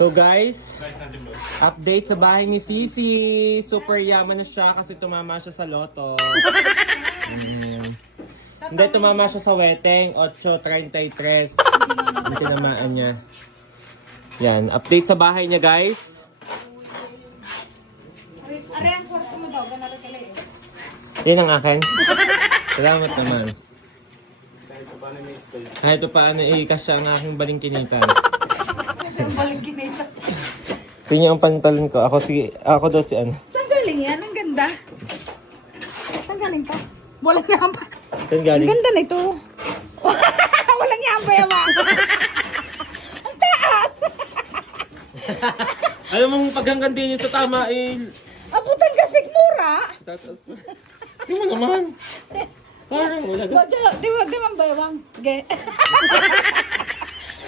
So guys, update sa bahay ni Sisi. Super yaman na siya kasi tumama siya sa loto. Hindi, tumama siya sa weteng. 8.33. Ang tinamaan niya. Yan, update sa bahay niya guys. Aray, ang kwarto mo daw. Ganala ka lang eh. Yan ang akin. Salamat naman. Kahit pa paano ikas siya ang aking balingkinitan. Ang baling kinita. Tingnan ang pantalon ko. Ako daw si ano. Saan galing yan? Ang ganda. Saan galing to? Walang yamba. Saan galing? Ang ganda nito. Walang yamba yawa. Ang taas. Alam mong paghanggang din yun sa tama Abutan kasig mura. tataas mo. Di mo naman. Parang wala ka. Di ba bayawang? Sige.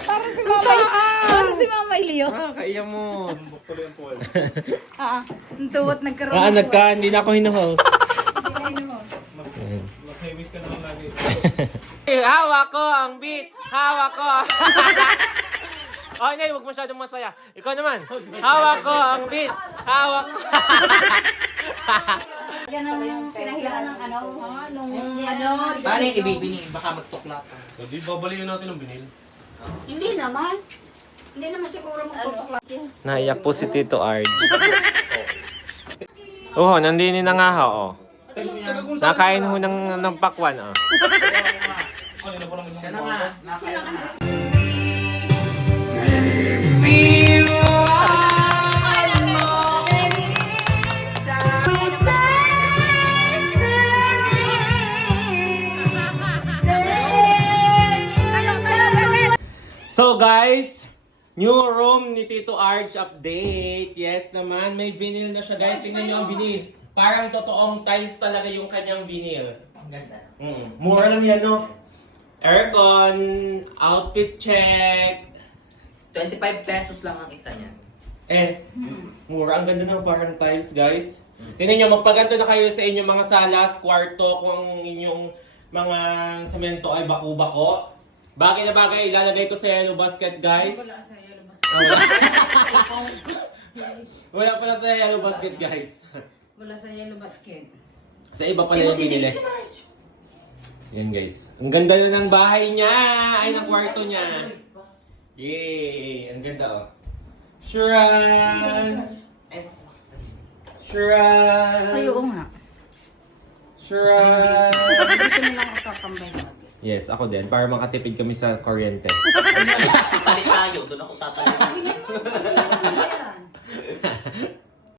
Parang si Mama Leo. Kaya mo. Ang tuwat nagkaroon. Hindi na ako hinuhost. Hawak ko ang beat! Hawak ko! Oh, hindi, huwag masyadong masaya. Ikaw naman. Hawak ko ang beat! Hawak ko! Yan ang pinahiyaan ng ano, nung ano. Paano yung ibibini? Baka magtukla pa. Hindi, babalikan natin ang binil. Hindi naman. Hindi naman siguro magtutukla. Naiyak po si Tito Arj. Oo, nandini na nga ho. Oh. Nakain ho ng pakwan. Oh. Siya na nga. Nasaya na nga. So guys, new room ni Tito Arj update. Yes naman, may vinyl na siya guys. Tingnan niyo ang vinyl. Parang totoong tiles talaga yung kanyang vinyl. Ang ganda. Mura lang yan, no? Aircon, outfit check. 25 pesos lang ang isa niya. Mura. Ang ganda ng parang tiles, guys. Tingnan nyo, magpaganto na kayo sa inyong mga salas, kwarto, kung inyong mga semento ay bako-bako. Bagay na bagay, ilalagay ko sa yellow basket, guys. Wala sa yellow basket. Wala pala sa yellow basket, guys. Wala sa yellow basket. Sa iba pala yung binili. Yan, guys. Ang ganda na ng bahay niya. Ay, ng kwarto niya. Yay! Ang ganda, oh. Shrine! Shrine! Ay, oo nga. Shrine! Dito na lang ako kakambay natin. Yes, ako din. Para makatipid kami sa kuryente. Talit tayo. Doon ako tatalik. Ganyan mo. Ganyan mo yan.